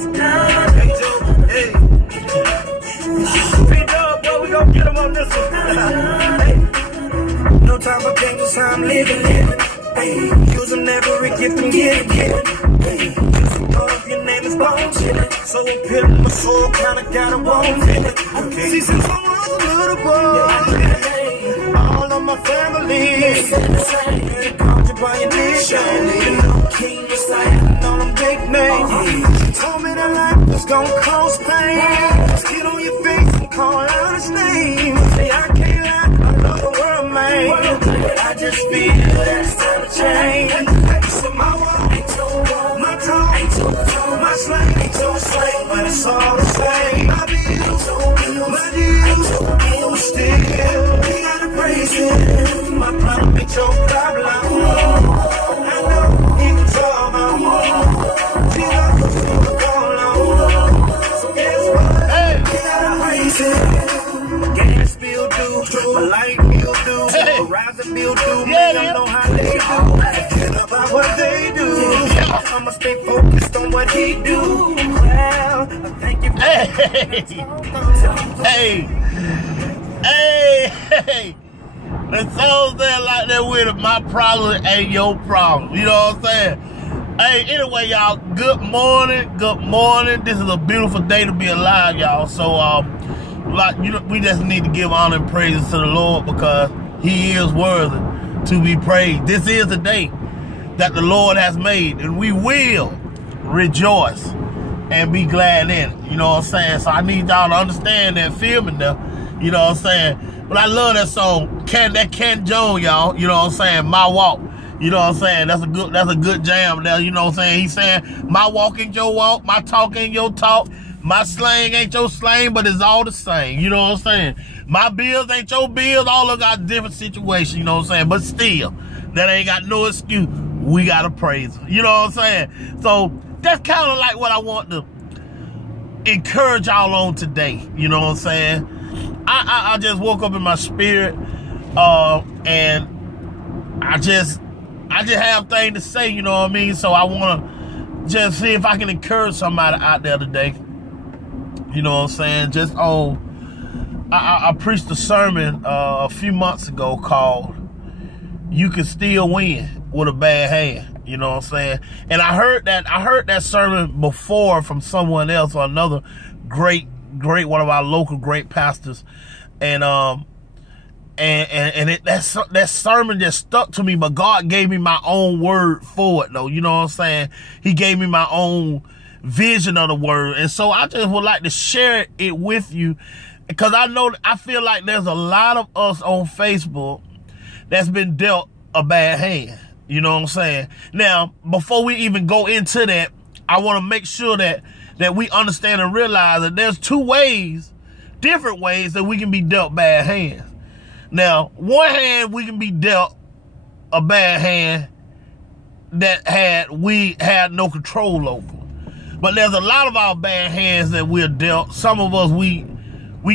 Hey, P-Dub, boy, we gon' get him on this one. Hey, no time for games, I'm living. Hey, use them never, gift them, get it. Hey, use them both, your name is Bones. So I'm pitting my soul, kinda gotta want it. Okay. See, since I was a little boy, all of my family, they called you by your name. You know, King, just like all them big names. She told me that life was gonna cause pain. Just get on your face and call out his name. Say, I can't lie, I love the world, man. I just feel that it's time to change. So my walk ain't your walk, my talk ain't your talk, my slang ain't your slang, but it's all the same. My bills, my deals, still, we gotta praise him. My problem ain't your problem. I know he can solve my Jesus, so guess what? Hey. We gotta praise him. My gas bill due, my light bill due, my rising bill due. Man, I know how they do. Forget about what they do. I'ma stay focused on what he do. Well, thank you. Hey. And so there like that with my problem ain't your problem. You know what I'm saying? Hey, anyway, y'all, good morning. Good morning. This is a beautiful day to be alive, y'all. So, like, you know, we just need to give honor and praises to the Lord because he is worthy to be praised. This is the day that the Lord has made, and we will rejoice and be glad in it. You know what I'm saying? So I need y'all to understand that feeling there. You know what I'm saying? But I love that song, Ken Jones, y'all. You know what I'm saying? My Walk. You know what I'm saying? That's a good jam there. You know what I'm saying? He's saying, my walk ain't your walk, my talk ain't your talk, my slang ain't your slang, but it's all the same. You know what I'm saying? My bills ain't your bills. All of got different situations. You know what I'm saying? But still, that ain't got no excuse. We gotta praise him. You know what I'm saying? So that's kind of like what I want to encourage y'all on today. You know what I'm saying? I just woke up in my spirit, and I just have things to say, you know what I mean? So I want to just see if I can encourage somebody out there today. You know what I'm saying? Just I preached a sermon a few months ago called "You Can Still Win with a Bad Hand." You know what I'm saying? And I heard that sermon before from someone else, or another great one of our local great pastors, and that sermon just stuck to me. But God gave me my own word for it, though. You know what I'm saying? He gave me my own vision of the word, and so I just would like to share it with you, because I feel like there's a lot of us on Facebook that's been dealt a bad hand. You know what I'm saying? Now, before we even go into that, I want to make sure that we understand and realize that there's different ways that we can be dealt bad hands. Now, one hand, we can be dealt a bad hand that we had no control over. But there's a lot of our bad hands that we're dealt. Some of us, we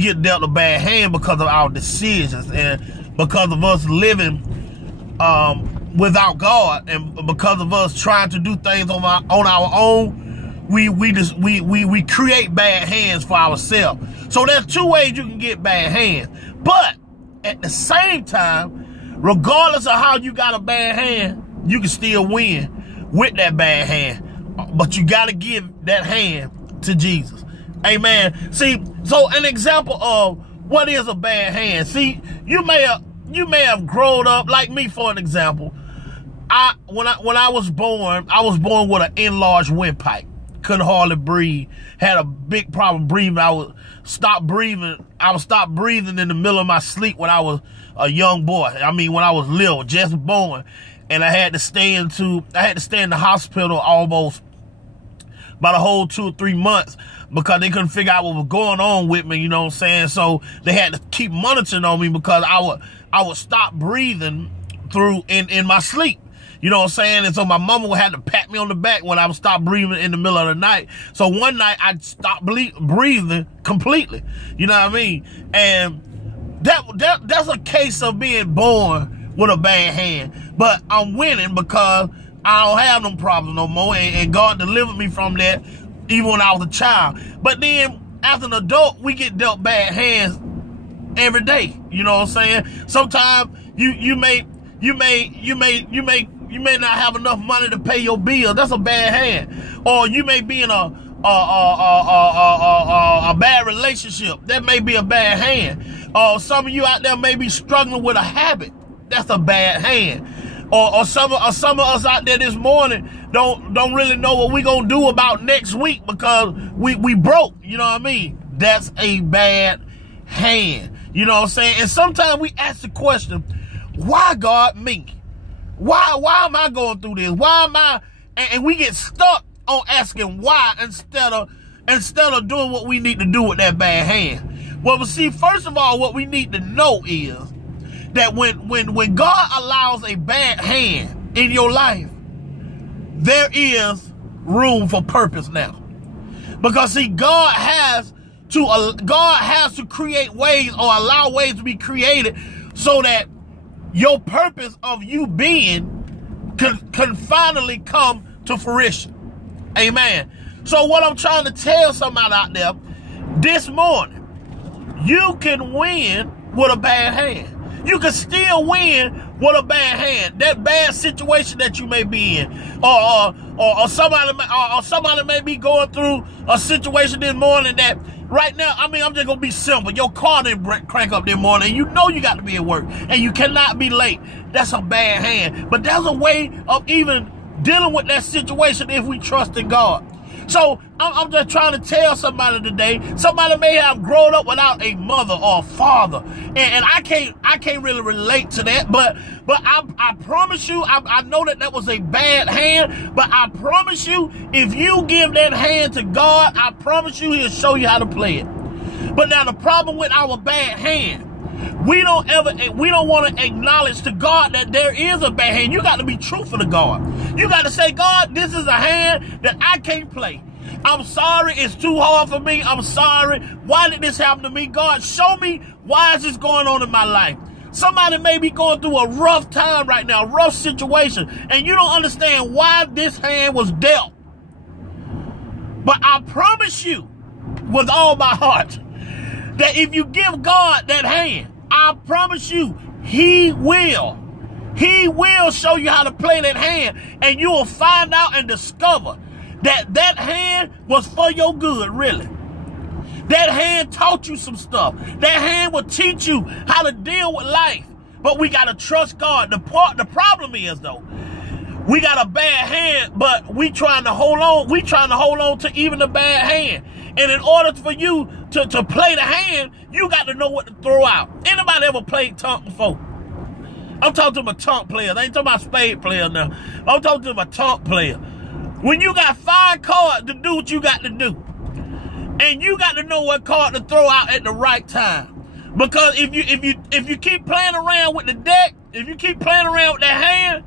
get dealt a bad hand because of our decisions and because of us living without God, and because of us trying to do things on our own. We create bad hands for ourselves. So there's two ways you can get bad hands. But at the same time, regardless of how you got a bad hand, you can still win with that bad hand. But you got to give that hand to Jesus. Amen. See, so an example of what is a bad hand. See, you may have grown up like me, for an example. When I was born with an enlarged windpipe. Couldn't hardly breathe. Had a big problem breathing. I would stop breathing in the middle of my sleep when I was a young boy. I mean, when I was little, just born. And I had to stay in the hospital almost about a whole 2 or 3 months because they couldn't figure out what was going on with me, you know what I'm saying? So they had to keep monitoring on me because I would stop breathing in my sleep. You know what I'm saying? And so my mama would have to pat me on the back when I would stop breathing in the middle of the night. So one night I stopped breathing completely. You know what I mean? And that's a case of being born with a bad hand. But I'm winning because I don't have no problems no more. And God delivered me from that. even when I was a child. But then as an adult, we get dealt bad hands every day. You know what I'm saying? Sometimes you may not have enough money to pay your bill. That's a bad hand. Or you may be in a bad relationship. That may be a bad hand. Some of you out there may be struggling with a habit. That's a bad hand. Or some of us out there this morning don't really know what we gonna do about next week because we broke. You know what I mean? That's a bad hand. You know what I'm saying? And sometimes we ask the question, why God me? Why am I going through this? Why am I? And we get stuck on asking why instead of doing what we need to do with that bad hand. Well, see, first of all, what we need to know is that when God allows a bad hand in your life, there is room for purpose now. Because see, God has to create ways or allow ways to be created so that your purpose of you being can finally come to fruition. Amen. So what I'm trying to tell somebody out there this morning, you can win with a bad hand. You can still win with a bad hand. That bad situation that you may be in, or somebody may be going through a situation this morning that right now, I mean, I'm just gonna be simple. Your car didn't crank up this morning, and you know you got to be at work, and you cannot be late. That's a bad hand. But there's a way of even dealing with that situation if we trust in God. So I'm just trying to tell somebody today. Somebody may have grown up without a mother or a father, and I can't really relate to that. But I promise you, I know that was a bad hand. But I promise you, if you give that hand to God, I promise you, He'll show you how to play it. But now the problem with our bad hand, we don't want to acknowledge to God that there is a bad hand. You got to be truthful to God. You got to say, God, this is a hand that I can't play. I'm sorry, it's too hard for me. I'm sorry. Why did this happen to me? God, show me why is this going on in my life. Somebody may be going through a rough time right now, a rough situation, and you don't understand why this hand was dealt. But I promise you, with all my heart, that if you give God that hand, I promise you, He will show you how to play that hand, and you will find out and discover that hand was for your good, really. That hand taught you some stuff. That hand will teach you how to deal with life. But we got to trust God. The problem is, though, we got a bad hand, but we trying to hold on. We trying to hold on to even the bad hand. And in order for you to play the hand, you got to know what to throw out. Anybody ever played tonk before? I'm talking to my tonk players. I ain't talking about spade players now. I'm talking to my tonk player. When you got 5 cards to do what you got to do, and you got to know what card to throw out at the right time. Because if you keep playing around with the deck, if you keep playing around with that hand,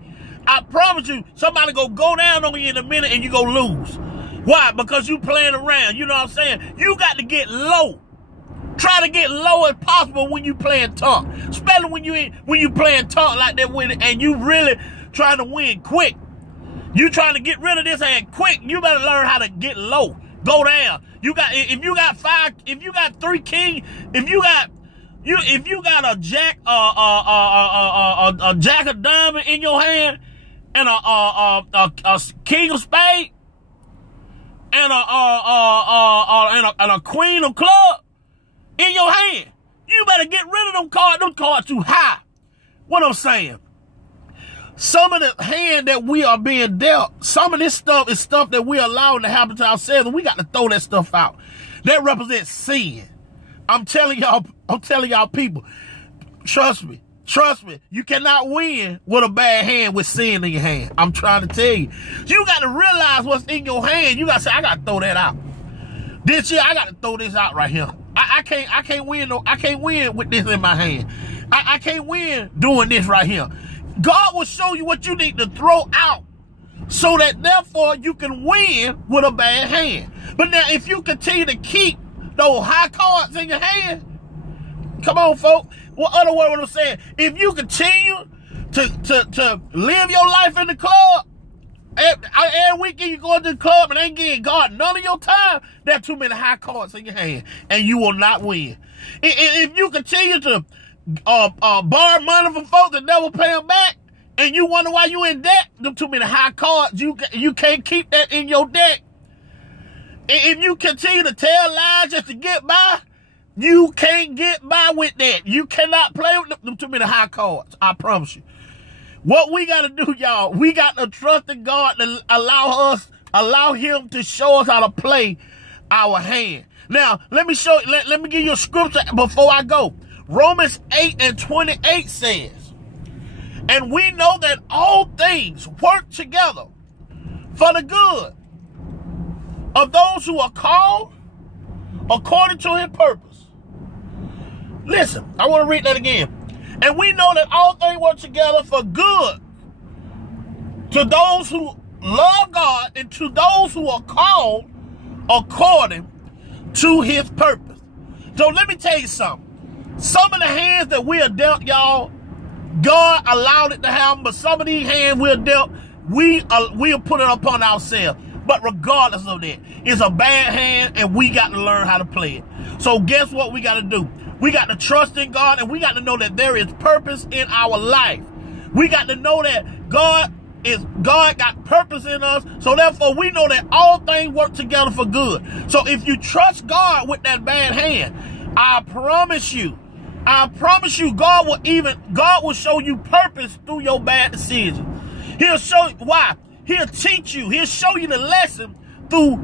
I promise you, somebody go down on you in a minute and you go lose. Why? Because you playing around. You know what I'm saying? You got to get low. Try to get low as possible when you playing tonk. Especially when you playing tonk like that with it, and you really trying to win quick. You trying to get rid of this hand quick. You better learn how to get low. Go down. If you got 3 king, if you got a jack, a jack of diamond in your hand, and a king of spade, and a queen of club in your hand, you better get rid of them cards. Them cards too high. What I'm saying, some of the hand that we are being dealt, some of this stuff is stuff that we're allowing to happen to ourselves, and we got to throw that stuff out. That represents sin. I'm telling y'all people, trust me, you cannot win with a bad hand with sin in your hand. I'm trying to tell you. You got to realize what's in your hand. You got to say, I got to throw that out. This year, I got to throw this out right here. I can't win with this in my hand. I can't win doing this right here. God will show you what you need to throw out so that therefore you can win with a bad hand. But now if you continue to keep those high cards in your hand, come on, folks. What other word what I'm saying? If you continue to live your life in the club every weekend you go to the club and ain't getting God none of your time, there are too many high cards in your hand, and you will not win. If you continue to borrow money from folks that never pay them back, and you wonder why you in debt, them too many high cards, you can't keep that in your deck. If you continue to tell lies just to get by, you can't get by with that. You cannot play with them too many high cards. I promise you. What we got to do, y'all, we got to trust in God to allow him to show us how to play our hand. Now, let me give you a scripture before I go. Romans 8:28 says, and we know that all things work together for the good of those who are called according to his purpose. Listen, I want to read that again. And we know that all things work together for good to those who love God and to those who are called according to his purpose. So let me tell you something. Some of the hands that we are dealt, y'all, God allowed it to happen, but some of these hands we're dealt, we are putting upon ourselves. But regardless of that, it's a bad hand, and we got to learn how to play it. So guess what we got to do? We got to trust in God, and we got to know that there is purpose in our life. We got to know that God got purpose in us, so therefore we know that all things work together for good. So if you trust God with that bad hand, I promise you, God will show you purpose through your bad decisions. He'll show you why. He'll teach you. He'll show you the lesson through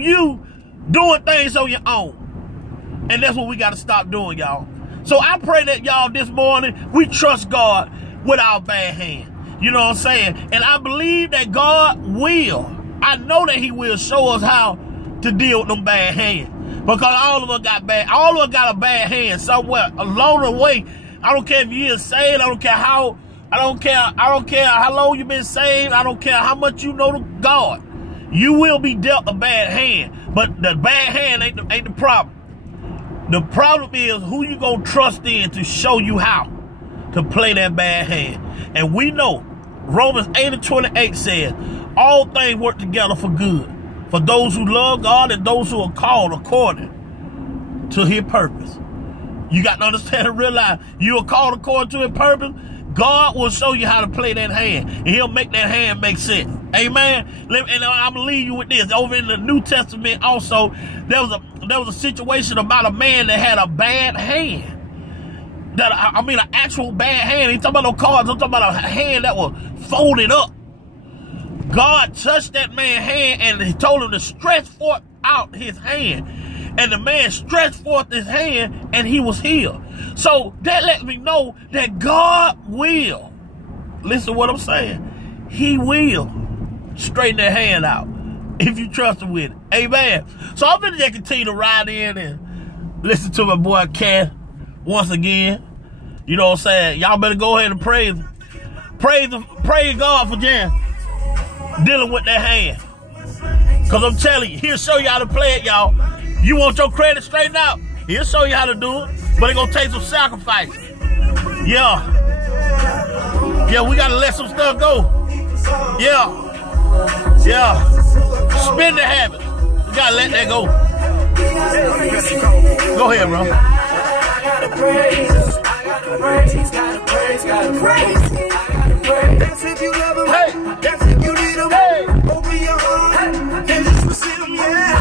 you doing things on your own. And that's what we got to stop doing, y'all. So I pray that y'all this morning, we trust God with our bad hand. You know what I'm saying? And I believe that God will. I know that he will show us how to deal with them bad hands. Because all of us got a bad hand somewhere along the way. I don't care if you're saved. I don't care how long you've been saved. I don't care how much you know to God. You will be dealt a bad hand. But the bad hand ain't the problem. The problem is who you gonna trust in to show you how to play that bad hand. And we know Romans 8:28 says, all things work together for good for those who love God and those who are called according to his purpose. You got to understand and realize you are called according to his purpose. God will show you how to play that hand, and he'll make that hand make sense. Amen. And I'm gonna leave you with this. Over in the New Testament also, there was a situation about a man that had a bad hand. An actual bad hand. He's talking about no cards. I'm talking about a hand that was folded up. God touched that man's hand, and he told him to stretch forth out his hand. And the man stretched forth his hand, and he was healed. So that lets me know that God will, listen to what I'm saying, he will straighten that hand out if you trust him with it. Amen. So I'm going to continue to ride in and listen to my boy Cass once again. You know what I'm saying? Y'all better go ahead and praise God for Jan dealing with that hand. Because I'm telling you, he'll show you how to play it, y'all. You want your credit straightened out? He'll show you how to do it. But it's going to take some sacrifice. Yeah. Yeah, we got to let some stuff go. Yeah. Yeah. Spending habits. You got to let that go. Go ahead, bro. That's if you love him. Hey. That's if you need him. Hey. Open your heart and just receive him, yeah.